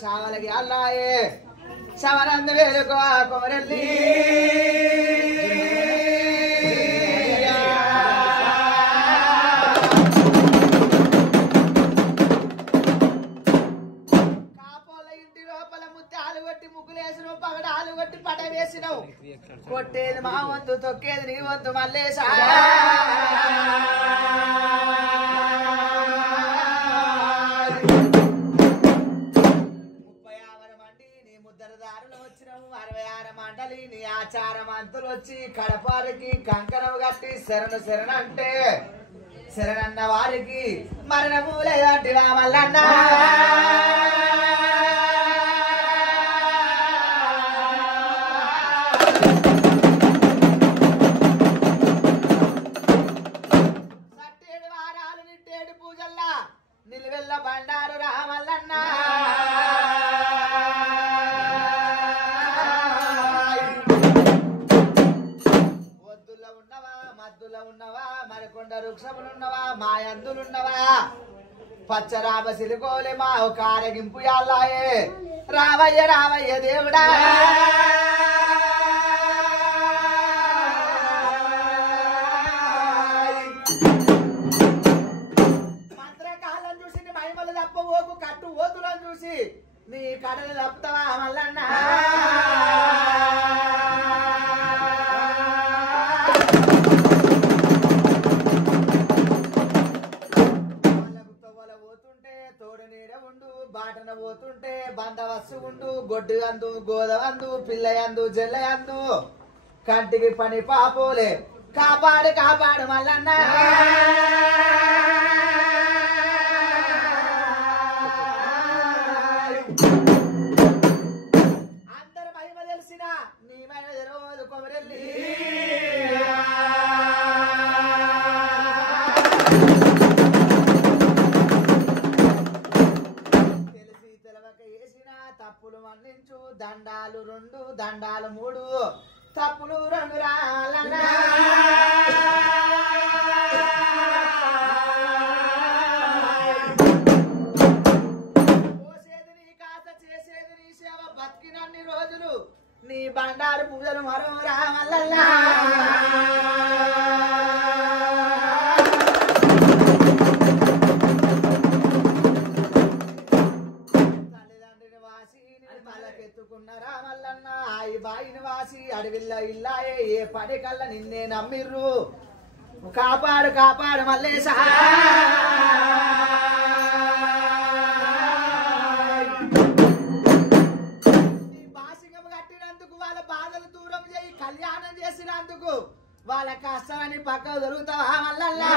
సావలకి అల్లాయే సవనంద వేలుకో కొమరెల్లి కాపోల ఇంటి లోపల ముత్యాలు కొట్టి ముగ్గులేసినావు పగడాలు కొట్టి పట వేసినావు కొట్టేది మా వంతు తొక్కేది నీ వంతు మల్లేశా నీ ఆచారమంతులు వచ్చి కడపారికి కంకణం కట్టి శరణు శరణంటే శరణన్న వారికి మరణము లేదంటే మల్లన్న సట్టేడు వారాలు నిట్టేడు పూజల్లా నిలువెల్ల బండారు రామల్లన్న ఉన్నవా మరికొండ వృక్షములున్నవా మాయందులున్నవా పచ్చరామ సిలికోలే మా ఒక ఆరగింపు యాళ్ళాయే రావయ్య రావయ్య దేవుడా మంత్రకాలం చూసి నీ మహిమలు తప్పవోకు కట్టు ఓతులను చూసి నీ కడలు తప్పుతావా మల్లన్న బాటన పోతుంటే బందవస్సు ఉండు గొడ్డు అందు గోదవందు పిల్లయందు జల్లయందు కంటికి పని పాపోలే కాపాడు కాపాడు మల్లన్న అందరు మహిమ తెలిసిన నీ మహిమ తెలియదు కొమరెల్లి తప్పులు మన్నించు దండాలు 2 దండాలు 3 తప్పులు 2 రాలన్నా పోసేది నీ కాత చేసేది నీ సేవ బతికినన్ని రోజులు నీ బండారు పూజలు మరో రామల్లల్లా ఎత్తుకున్న రామల్లన్న ఆయి బాయిని వాసి అడవిల్ల ఇల్లాయే ఏ పని కల్ల నిన్నే నమ్మిర్రు కాపాడు కాపాడు మల్లేశా బాసికం కట్టినందుకు వాళ్ళ బాధలు దూరం చేయి కళ్యాణం చేసినందుకు వాళ్ళ కష్టాన్ని పక్కకు దొరుకుతావా మల్లల్లా